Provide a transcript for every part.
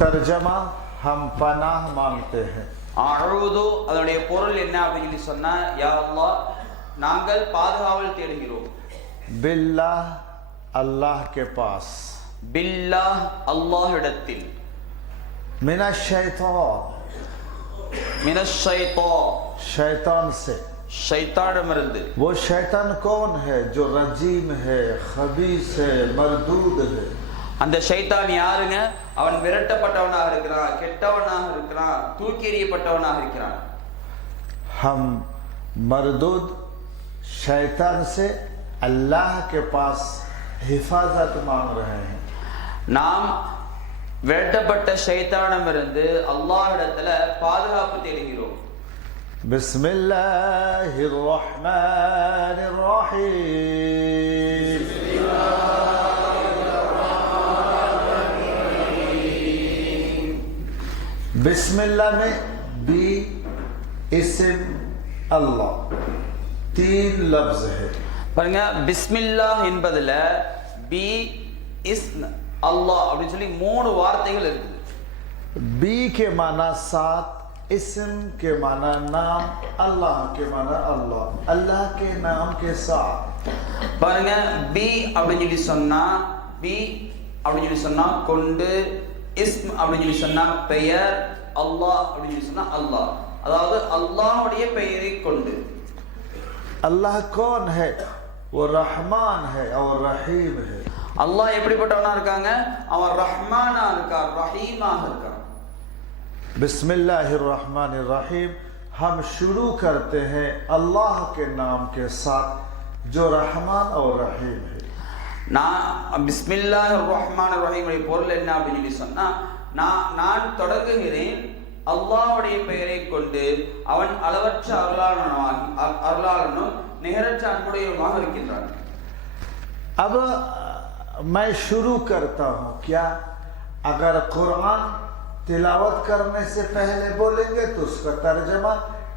तर्जमा हम पनाह मांगते हैं। அஊது அதனுடைய பொருள் என்ன அப்படின்னு சொல்லி சொன்னா, யா அல்லாஹ் நாங்கள் பாதுகாவல் தேடுகிறோம்। बिल्लाह अल्लाह के पास, பில்லாஹ் அல்லாஹ்விடத்தில், मिनश शैतान மினஷ் ஷைத்தான் शैतान से। ஷைத்தானிடமிருந்து। वो शैतान कौन है? जो रजीम है, खबीस है, मरदूद है। அந்த ஷைத்தான் யாருங்க? அவன் விரட்டப்பட்டவனாக இருக்கிறான், கெட்டவனாக இருக்கிறான், தூக்கி எறியப்பட்டவனாக இருக்கிறான்। हम मरदूद शैतान से अल्लाह के पास हिफाजत मांग रहे हैं। நாம் விரட்டப்பட்ட ஷைத்தானிடமிருந்து அல்லாஹ்விடத்துல பாதுகாப்பு தேடுகிறோம்। बिस्मिल्लाहिर रहमानिर रहीम। बिस्मिल्लाह में बी इस्म अल्लाह, 3 लफ्ज है। பாருங்க, பிஸ்மில்லாஹ் என்பதுல பி இஸ்ம் அல்லாஹ் அப்படின்னு சொல்லி 3 வார்த்தைகள் இருக்குது। बी के माना 7, इस्म के माना नाम, अल्लाह के माना अल्लाह, अल्लाह के नाम के साथ। பாருங்க, பி அப்படின்னு சொல்லி சொன்னா பி அப்படின்னு சொல்லி சொன்னா கொண்டு, இஸ்ம் அப்படின்னு சொல்லி சொன்னா பெயர், அல்லாஹ் அப்படின்னு சொல்லி சொன்னா அல்லாஹ், அதாவது அல்லாஹ்வுடைய பெயரை கொண்டு। अल्लाह कौन है? वो रहमान है और रहीम है। அல்லாஹ் எப்படிப்பட்டவனா இருக்காங்க? அவன் ரஹ்மானா இருக்கார், ரஹீமாக இருக்கார்। बिस्मिल्लाहिर रहमानिर रहीम। हम शुरू करते हैं अल्लाह के नाम के साथ जो रहमान और रहीम है। நான் பிஸ்மில்லாஹிர் ரஹ்மானிர் ரஹீம் பொருள் என்ன அப்படின்னு சொல்லி சொன்னா, நான் தொடங்குகிறேன் அல்லாஹ்வுடைய பெயரை கொண்டு, அவன் அளவற்ற அருளாளனும் நிகரற்ற அன்புடையவனுமாக இருக்கின்றான்। अब मैं शुरू करता हूँ क्या? अगर कुरान तिलावत करने से पहले बोलेंगे तो उसका तर्जमा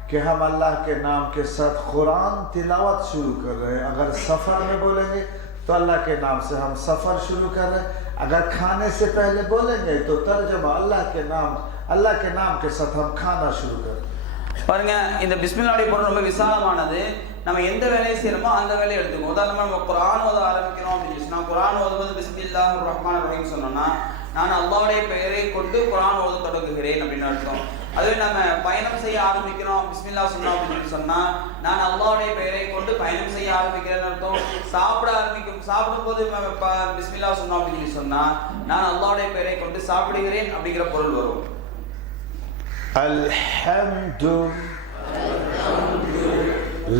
कि हम अल्लाह के नाम के साथ कुरान तिलावत शुरू कर रहे हैं। अगर सफ़र में बोलेंगे तो अल्लाह के नाम से हम सफ़र शुरू कर रहे हैं। अगर खाने से पहले बोलेंगे तो तर्जमा अल्लाह के नाम के साथ हम खाना शुरू कर रहे हैं। பாருங்க, இந்த பிஸ்மில்லாஹ்வுடைய பொருள் ரொம்ப விசாலமானது। நம்ம எந்த வேலையை செய்யறோமோ அந்த வேலையை எடுத்துக்கோம்। உதாரணமா நம்ம குர்ஆன் ஓத ஆரம்பிக்கிறோம் அப்படின்னு சொன்னா, குர்ஆன் ஓதும்போது பிஸ்மில்லாஹிர் ரஹ்மானிர் ரஹீம் சொன்னோம்னா, நான் அல்லாஹ்வுடைய பெயரை கொண்டு குர்ஆன் ஓத தொடங்குகிறேன் அப்படின்னு அர்த்தம்। அதுவே நம்ம பயணம் செய்ய ஆரம்பிக்கிறோம், பிஸ்மில்லாஹ் சொன்னோம் அப்படின்னு சொன்னா, நான் அல்லாஹ்வுடைய பெயரை கொண்டு பயணம் செய்ய ஆரம்பிக்கிறேன்னு அர்த்தம்। சாப்பிடும்போது பிஸ்மில்லாஹ் சொன்னோம் அப்படின்னு சொன்னா, நான் அல்லாஹ்வுடைய பெயரை கொண்டு சாப்பிடுகிறேன் அப்படிங்கிற பொருள் வரும்। अल्हम्दु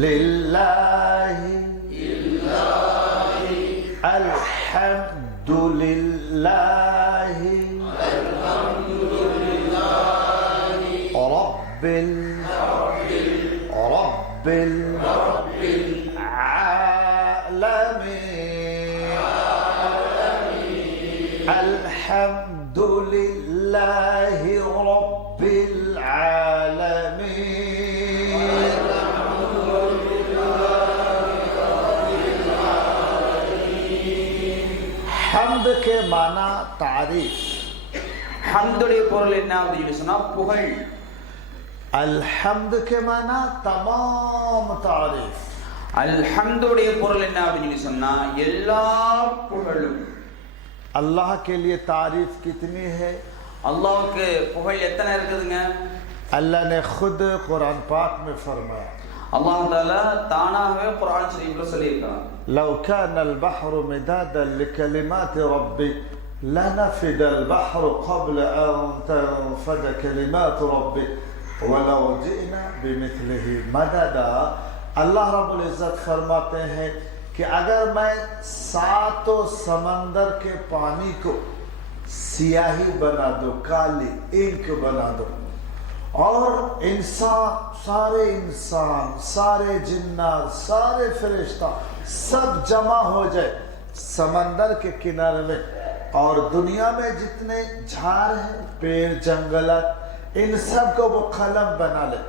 लिल्लाहि अल्हम्दु लिल्लाहि रब्बिल आलमीन। अल्हम्दु लिल्लाहि रब्बिल आलमीन। हम्द के माना तारीफ। ஹம்துடைய பொருள் என்ன அப்படின்னு சொன்னா புகழ்। अल्हम्द के माना तमाम तारीफ। அல்ஹம்துடைய பொருள் என்ன அப்படின்னு சொன்னா எல்லா புகழும்। अल्लाह के लिए तारीफ कितनी है? அல்லாஹ்வுக்கு புகழ் எத்தனை இருக்குதுங்க? अल्लाह ने खुद कुरान पाक में फरमाया, அல்லாஹ் தஆலா தானாகவே குர்ஆன் ஷரீஃப்ல சொல்லியிருக்கான், लौ कान البحر مدادا لكلمات ربي لنفد البحر قبل أن تنفد كلمات ربي ولو جئنا بمثله मददा। अल्लाह रब्बुल इज्जत फरमाते हैं कि अगर मैं 7 समंदर के पानी को सियाही बना दो, काली इंक बना दो, और इंसान सारे जिन्नात सारे फरिश्ता सब जमा हो जाए समंदर के किनारे में, और दुनिया में जितने झाड़ हैं, पेड़, जंगलात, इन सब को वो कलम बना ले,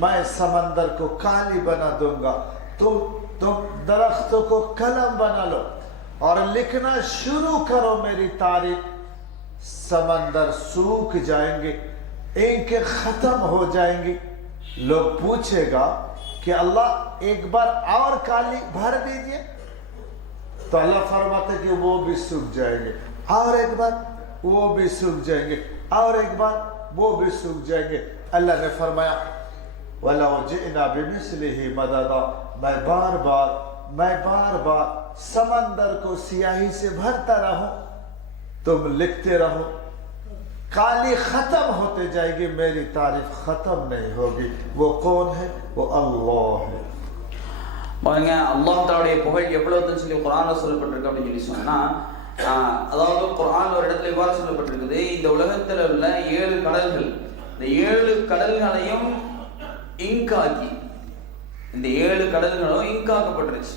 मैं समंदर को काली बना दूंगा, तुम दरख्तों को कलम बना लो और लिखना शुरू करो मेरी तारीफ। समंदर सूख जाएंगे, इनके खत्म हो जाएंगी। लोग पूछेगा कि अल्लाह एक बार और काली भर दीजिए, तो अल्लाह फरमाते कि वो भी सूख जाएंगे, और एक बार वो भी सूख जाएंगे, और एक बार वो भी सूख जाएंगे। अल्लाह ने फरमाया वला जिना बिमिस्लिही मददा, मैं बार बार समंदर को सियाही से भरता रहूं, तुम लिखते रहो, काली खत्म होते जाएगी, मेरी तारीफ खत्म नहीं होगी। वो कौन है? वो अल्लाह है। பாருங்க, அல்லாஹ் தஆலாவுடைய புகழ் எவ்வளவுன்னு சொல்லி குர்ஆன்ல சொல்லப்பட்டிருக்கு அப்படின்னு சொல்லி சொன்னா, அதாவது குர்ஆன்ல ஒரு இடத்துல இவ்வாறு சொல்லப்பட்டிருக்குது, இந்த உலகத்தில் உள்ள 7 கடல்கள், இந்த 7 கடல்களையும் இங்காக்கி, இந்த 7 கடல்களும் இங்காக்கப்பட்டிருச்சு.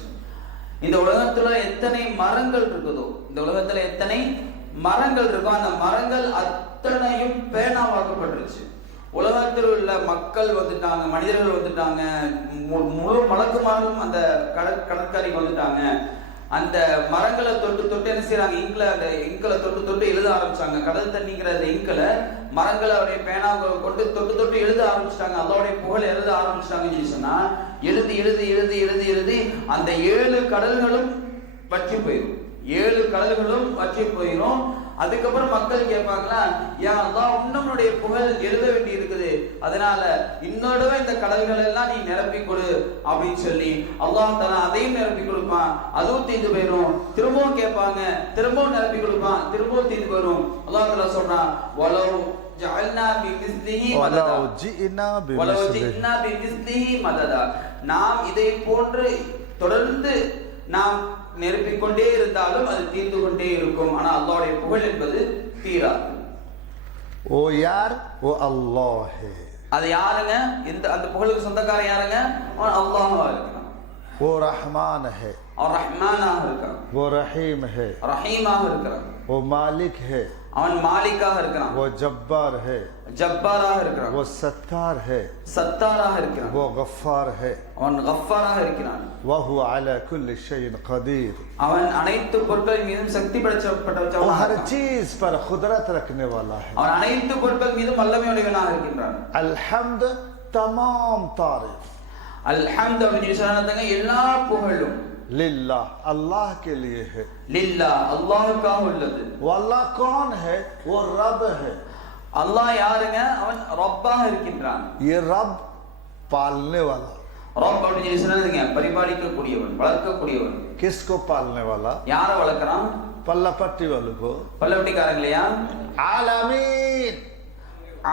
இந்த உலகத்துல எத்தனை மரங்கள் இருக்குதோ, இந்த உலகத்துல எத்தனை மரங்கள் இருக்கோ, அந்த மரங்கள் அத்தனையும் பேனாவாக்கப்பட்டிருச்சு. உலகத்தில் உள்ள மக்கள் வந்துட்டாங்க, மனிதர்கள் வந்துட்டாங்க, முழு மலக்குமாரும் அந்த கடற்கரைக்கு வந்துட்டாங்க. அந்த மரங்களை தொட்டு என்ன செய்யறாங்க, அந்த இங்கில தொட்டு எழுத ஆரம்பிச்சாங்க. கடல் தண்ணிங்கிற அந்த இங்கில மரங்களை அவருடைய பேனாவை கொண்டு தொட்டு எழுத ஆரம்பிச்சிட்டாங்க, அல்லாவுடைய புகழ் எழுத ஆரம்பிச்சிட்டாங்கன்னு சொன்னா, எழுதி அந்த 7 கடல்களும் வற்றி போயிடும். 7 கடல்களும் வற்றி போயிடும். அதுக்கப்புறம் மக்கள் கேட்பாங்களா, யா அல்லாஹ், உன்னுடைய புகழ் எழுத வேண்டி இருக்குது, அதனால இன்னொருவே இந்த கடல்கள் எல்லாம் நீ நிரப்பி கொடு அப்படின்னு சொல்லி அல்லாஹ் தஆலா அதையும் நிரப்பி கொடுப்பான். அதுவும் தீர்ந்து போயிடும். திரும்பவும் கேட்பாங்க, திரும்பவும் நிரப்பி கொடுப்பான், திரும்பவும் தீர்ந்து போயிடும். அல்லாஹ் தஆலா சொல்றான், வலவ் ஜஅல்னா பிமிஸ்லிஹி மததா, நாம் இதை போன்று தொடர்ந்து நாம் நிரப்பிக் கொண்டே இருந்தாலும் அது தீர்ந்து கொண்டே இருக்கும். ஆனா அல்லாஹ்வுடைய புகழ் என்பது தீராது. ஓ யார்? ஓ அல்லாஹ் है. அது யாருங்க? இந்த அந்த புகழுக்கு சொந்தக்காரன் யாருங்க? அவன் அல்லாஹ்வா இருக்கான். वो रहमान है, और ரஹ்மானாக இருக்கான். वो रहीम है, ரஹீமாக இருக்கான். वो मालिक है, அவன் மாலிக்காக இருக்கான். वो जब्बार है, ஜப்பாராக இருக்கான். वो सत्तार है, சத்தாராக இருக்கான். वो गफ्फार है, அவன் கஃபாராக இருக்கிறான். वहु अला कुल्लि शैइन कदीर, அவன் அனைத்து பொருட்கள் மீதும் சக்தி படைத்தவனாக, वो हर चीज पर कुदरत रखने वाला है. அவன் அனைத்து பொருட்கள் மீதும் வல்லமையுடையவனாக இருக்கின்றான். अल्हम्द तमाम तारीफ, அல்ஹம்து அப்படின்னு சொன்னாங்க, எல்லா புகழும் लिल्लाह, अल्लाह के लिए है. लिल्लाह, அல்லாஹ்வுக்காக உள்ளது. वो अल्लाह कौन है? वो रब है. அல்லாஹ் யாருங்க? அவன் ரப்பாக இருக்கின்றான். ये रब पालने वाला. ரப் அப்படின்னு சொன்னாங்க, பரிபாலிக்கக்கூடியவன், வளர்க்கக்கூடியவன். किसको पालने वाला? யாரை வளர்க்கறான்? पल्ला पट्टी वालों को. பல்லவட்டிக்காரங்களையா? आलमीन,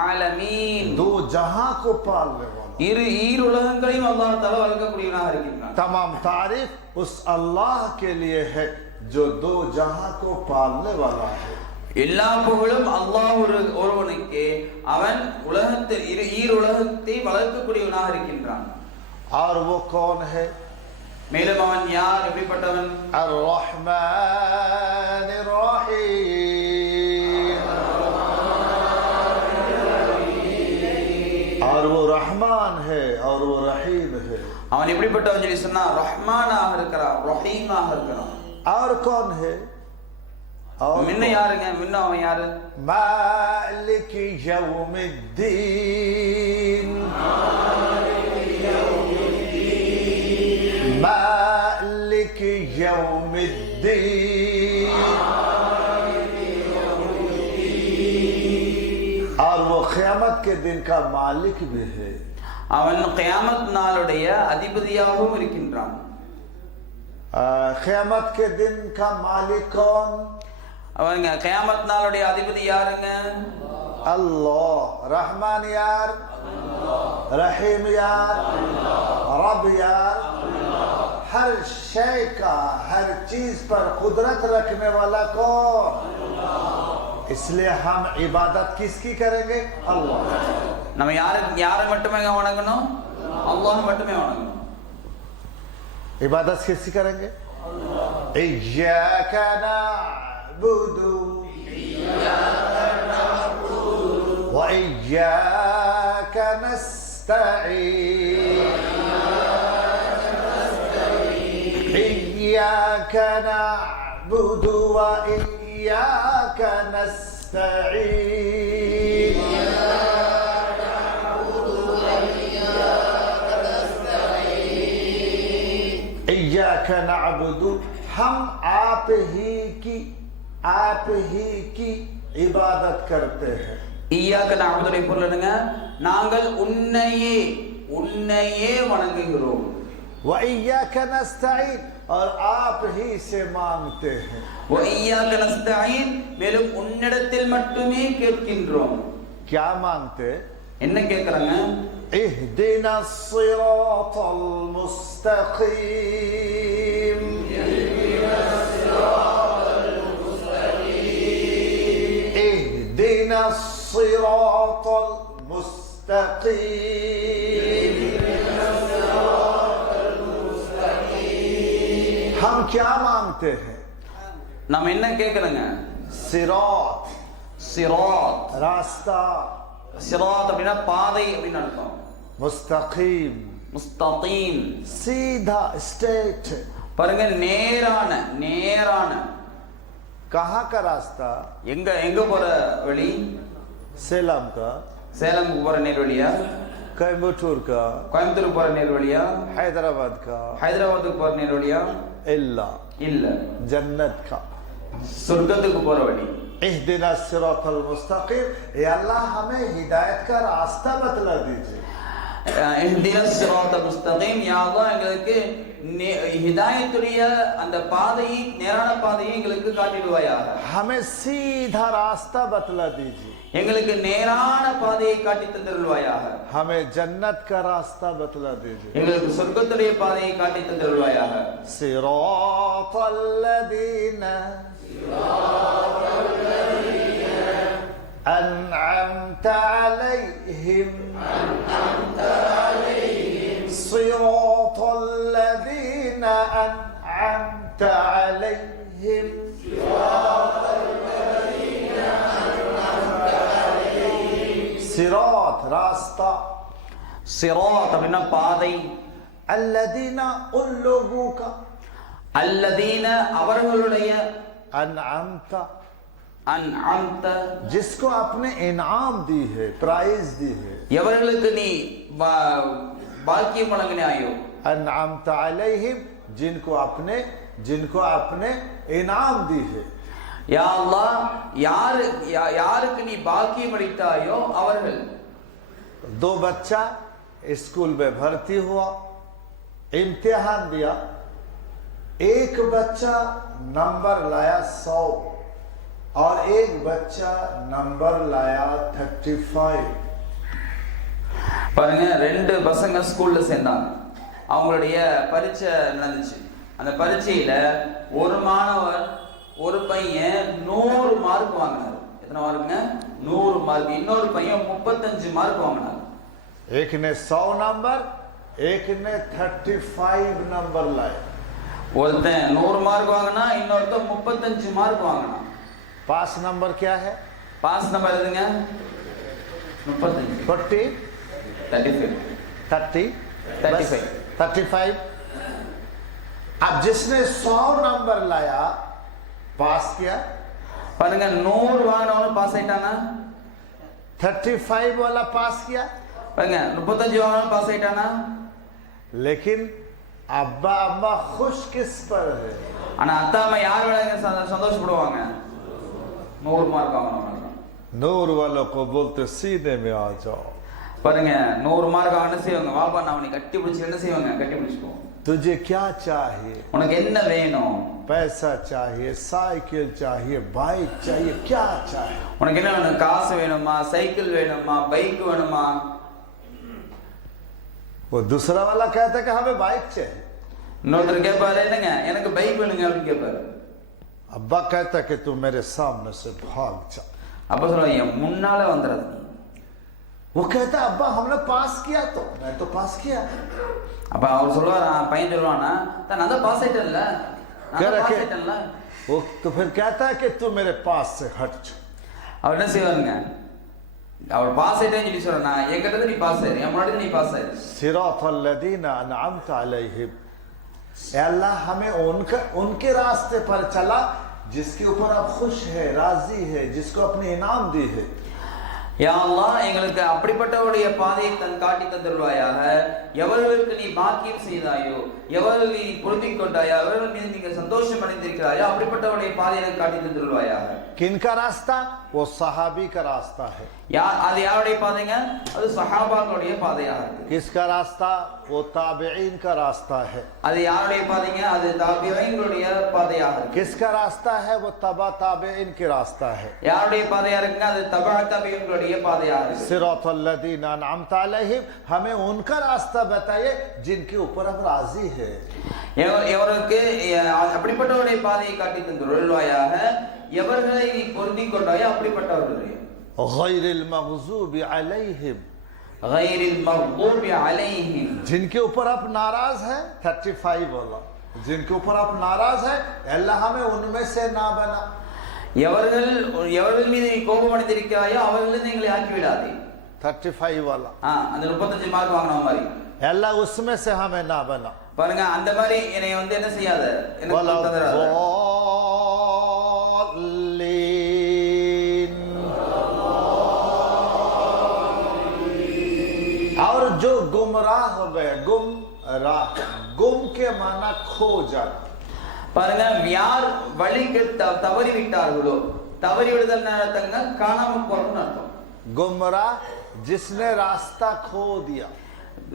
ஆலமீன், दो जहां को पालने वाला. ஈருலகங்களையும் அல்லாஹ் தஆலா வளர்க்கக்கூடியவனாக இருக்கின்றான். तमाम तारीफ उस अल्लाह के लिए है जो दो जहां को पालने वाला है. எல்லா புகழும் அல்லாஹ் ஒருவனுக்கு, அவன் உலகத்தில் ஈருலகத்தை வளர்க்கக்கூடியவனாக இருக்கின்றான். और वो कौन है? மேலும் அவன் யார்? எப்படிப்பட்டவன்? अर्रहमान अर्रहीम. और वो रहमान है और वो रहीम है. அவன் எப்படிப்பட்டவன் சொல்லி சொன்னா, ரஹ்மானாக இருக்கிறான், ரஹீமாக இருக்கிறான். और कौन है? और முன்ன யாருங்க? முன்ன அவன் யாரு? मालिक यौमिद्दीन, मालिक यौमिद्दीन. और वो क़यामत के दिन का मालिक भी है. அவன் கியாமத் நாளுடைய அதிபதியாகவும் இருக்கின்றான். क़यामत के दिन का मालिक कौन? அவங்க கியாமத் நாளுடைய அதிபதி யாருங்க? अल्लाह. रहमान यार, रहीम यार, रब यार, हर शय का, हर चीज पर कुदरत रखने वाला कौन? इसलिए हम इबादत किसकी करेंगे? अल्लाह. நம்ம யாரை மட்டுமே வணங்கணும்? அல்லாஹ் மட்டுமே வணங்கணும். इबादत किसकी करेंगे? इय्याका नअबुदु व इय्याका नस्तईन. इय्याका नअबुदु व इय्याका नस्तईन. नस्तईन इय्याक नअबुदु हम आप ही की इबादत करते हैं ஈயாக்க நஅபுதுடைய பொருள் என்னங்க நாங்கள் உன்னையே வணங்குகிறோம் वइय्याक नस्तईन और आप ही से मांगते हैं वइय्याक नस्तईन மேலும் உன்னிடத்தில் மட்டுமே கேட்கின்றோம் क्या मांगते என்ன கேக்குறாங்க اهدنا الصراط المستقيم اهدنا الصراط المستقيم हम क्या मांगते हैं நாம் என்ன கேக்குறோங்க सिरात சிராத் रास्ता சிராத் அப்படினா பாதை அப்படினு அர்த்தம் मुस्तकीम முஸ்தகீம் सीधा स्ट्रेट பாருங்க நேரான कहाँ का रास्ता எங்க போற வழி सेलम का சேலமுக்கு போற நேர் வழியா कोयम्बटूर का கோயம்புத்தூருக்கு போற நேர் வழியா हैदराबाद का ஹைதராபாத்துக்கு போற நேர் வழியா इल्ला இல்ல जन्नत का சொர்க்கத்துக்கு போற வழி इहदिना सिरातल मुस्तकीम या अल्लाह हमें हिदायत का रास्ता बतला दीजिए இஹ்தினஸ் சிராத்தல் முஸ்தகீம் யா அல்லாஹ் எங்களுக்கு ஹிதாயத்துடைய அந்த பாதையை நேரான பாதையை எங்களுக்கு காட்டிடுவாயாக हमें सीधा रास्ता बतला दीजिए எங்களுக்கு நேரான பாதையை காட்டி தந்தருள்வாயாக हमें जन्नत का रास्ता बतला दीजिए எங்களுக்கு சொர்க்கத்துடைய பாதையை காட்டி தந்தருள்வாயாக सिरातल लदीना أنعمت عليهم صراط الذين أنعمت عليهم صراط रास्ता சிராத் அப்படின்னா பாதை الذين उन लोगों का அல்லதீன அவர்களுடைய अनअमत அன்அம்த जिसको आपने इनाम दी है प्राइज दी है எவர்களுக்கு நீ பாக்கியம் வழங்கினாயோ अनअमत अलैहिम जिनको आपने इनाम दी है யா அல்லாஹ் யாருக்கு நீ பாக்கியம் அளித்தாயோ அவர்கள் दो बच्चा स्कूल में भर्ती हुआ इम्तिहान दिया एक बच्चा नंबर लाया 100 और एक बच्चा नंबर लाया 35 பாருங்க ரெண்டு பசங்க ஸ்கூல்ல சேர்ந்தாங்க அவங்களுடைய பரீட்சை நடந்துச்சு அந்த பரீட்சையில ஒரு மாணவர் ஒரு பையன் 100 மார்க் வாங்கினார் எத்தனை மார்க்குங்க 100 மார்க் இன்னொரு பையன் 35 மார்க் வாங்கினார் एक ने 100 नंबर एक ने 35 नंबर लाए ஒருத்தன் 100 மார்க் வாங்கினா இன்னொருத்தன் 35 மார்க் வாங்கினான் पास नंबर क्या है பாஸ் நம்பர் எதுங்க 35 40 35 30 35 35 अब जिसने 100 नंबर लाया पास किया பாருங்க 100 வாங்கினவன பாஸ் ஆயிட்டானா 35 वाला पास किया பாருங்க 35 வாங்கினவன பாஸ் ஆயிட்டானா लेकिन अब्बा अम्मा खुश किस पर है ஆனா அத்தா அம்மா யார் வேணாங்க சந்தோஷப்படுவாங்க 100 மார்க் வாங்கினவங்க नूर वालों को बोलते सीने में आ जाओ பாருங்க 100 மார்க் வாங்கினா செய்வாங்க வாப்பா நான் உன்னை கட்டி பிடிச்சி என்ன செய்வாங்க கட்டி பிடிச்சுக்கோ तुझे क्या चाहिए உனக்கு என்ன வேணும் पैसा चाहिए साइकिल चाहिए बाइक चाहिए क्या चाहिए உனக்கு என்ன வேணும் காசு வேணுமா சைக்கிள் வேணுமா பைக் வேணுமா वो दूसरा वाला कहता है कि हमें बाइक चाहिए இன்னொருத்தர் கேட்பாரு என்னங்க எனக்கு பைக் வேணுங்க அப்படின்னு கேட்பாரு अब्बा कहता है कि तू मेरे सामने से भाग जा அப்ப சொல்லுவாங்க என் முன்னால வந்துடாது वो कहता है अब्बा हमने पास किया तो मैं तो पास किया அப்ப அவர் சொல்லுவாரா பையன் சொல்லுவானா நான் தான் பாஸ் ஆயிட்டேன்ல वो तो फिर कहता है कि तू मेरे पास से हट जा அவர் என்ன செய்வாருங்க அவர் பாஸ் ஆயிட்டேன்னு சொல்லி சொல்றா என்கிட்ட நீ பாஸ் ஆயிரு என் முன்னாடி நீ பாஸ் ஆயிரு सिरातल लदीना अनअमत अलैहिम अल्लाह हमें उनके रास्ते पर चला जिसके ऊपर आप खुश है, राजी है, जिसको अपने इनाम दी है। யா அல்லாஹ் எங்களுக்கு அப்படிப்பட்டவருடைய பாதையை காட்டி தந்துள்வாயாக. எவர்களுக்கு நீ பாக்கியம் செய்தாயோ, எவர்கள் நீ பொருந்திக் கொண்டாயோ, அவர்கள் மீது நீங்க சந்தோஷம் அடைந்திருக்கிறாயோ அப்படிப்பட்டவருடைய பாதையை காட்டி தந்துள்வாயாக. किनका रास्ता? वो सहाबी का रास्ता है. அது யாருடைய பாதைங்க? அது சஹாபாக்களுடைய பாதையாக இருக்கு. किसका रास्ता? वो ताबईन का रास्ता है. அது யாருடைய பாதைங்க? அது தாபிஈன்களுடைய பாதையாக இருக்கு. किसका रास्ता है? वो तबा ताबईन के रास्ता है. யாருடைய பாதையா இருக்குங்க? அது தபா தாபிஈன்களுடைய பாதையாக இருக்கு. सिरातल लदीना अनअमता अलैहिम, हमें उनका रास्ता बताइए जिनके ऊपर हम राजी है. எவருக்கு அப்படிப்பட்டவருடைய பாதையை காட்டி தந்துள்வாயாக. எவர்களை நீ பொருந்திக் கொண்டாயோ அப்படிப்பட்டவர்களே. गैरिल मग़ज़ूबि अलैहिम, गैरिल मग़ज़ूबि अलैहिम, जिनके ऊपर आप नाराज है. 35 वाला, जिनके ऊपर आप नाराज है, अल्लाह हमें उनमें से ना बना. எவர்கள் மீது நீ கோபம் அடைந்திருக்கிறாயோ அவர்களிலிருந்து எங்களை ஆக்கி விடாதே. 35 वाला, அந்த 35 மார்க் வாங்கின மாதிரி अल्लाह उसमें से हमें ना बना. பாருங்க, அந்த மாதிரி என்னை என்ன செய்யாத, எனக்கு தந்துடாத. और जो गुमराह हो गया, गुमराह, गुम के माना खो जाना. பாருங்க, யார் வழிக்கு தவறி விட்டார்களோ, தவறி விடுதல் நடத்தங்க காணாம போறதுன்னு அர்த்தம். गुमराह जिसने रास्ता खो दिया.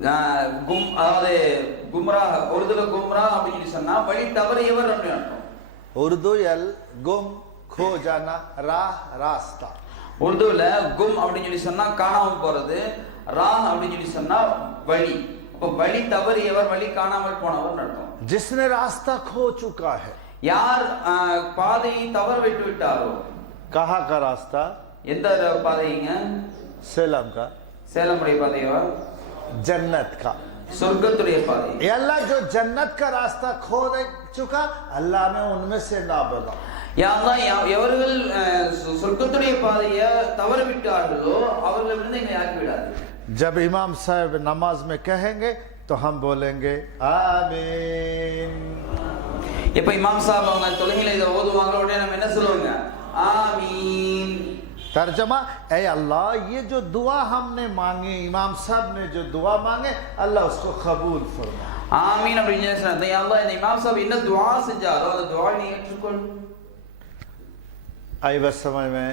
அதாவது கும்ரா, உருதுல கும்ரா அப்படின்னு சொன்னா வழி தவறியவர் அப்படின்னு அர்த்தம். उर्दू यल गुम खो जाना, राह रास्ता. உருதுல கும் அப்படின்னு சொல்லி சொன்னா காணாம போறது, ராஹ் அப்படின்னு சொல்லி சொன்னா வழி. அப்ப வழி தவறியவர், வழி காணாமல் போனவர் அர்த்தம். जिसने रास्ता खो चुका है. யார் பாதையை தவற விட்டு விட்டாரோ. कहाँ का रास्ता? எந்த பாதைங்க? सेलम का. சேலமுடைய பாதையோ? जन्नत का, சொர்க்கத்துடைய பாதை. अल्लाह जो जन्नत का रास्ता खो चुका, अल्लाह ने उनमें से ना बना. யா அல்லாஹ், எவர்கள் சொர்க்கத்துடைய பாதையை தவற விட்டார்களோ அவர்களிலிருந்து எங்களை ஆக்கி விடாது. जब इमाम साहब नमाज में कहेंगे तो हम बोलेंगे आमीन. இப்ப இமாம் சாஹிப் அவங்க தொழுகையில இதை ஓதுவாங்க, உடனே நம்ம என்ன சொல்லுவாங்க? ஆமீன். तर्जमा, ऐ अल्लाह ये जो दुआ हमने मांगी, इमाम साहब ने जो दुआ मांगे, अल्लाह उसको कबूल फरमा. ஆமீன் அப்படின்னு சொன்னா, யா அல்லாஹ் இந்த இமாம் சாஹிப் என்ன துஆ செஞ்சாரோ அந்த துஆவை நீ ஏற்றுக்கொள். आई बस समझ में?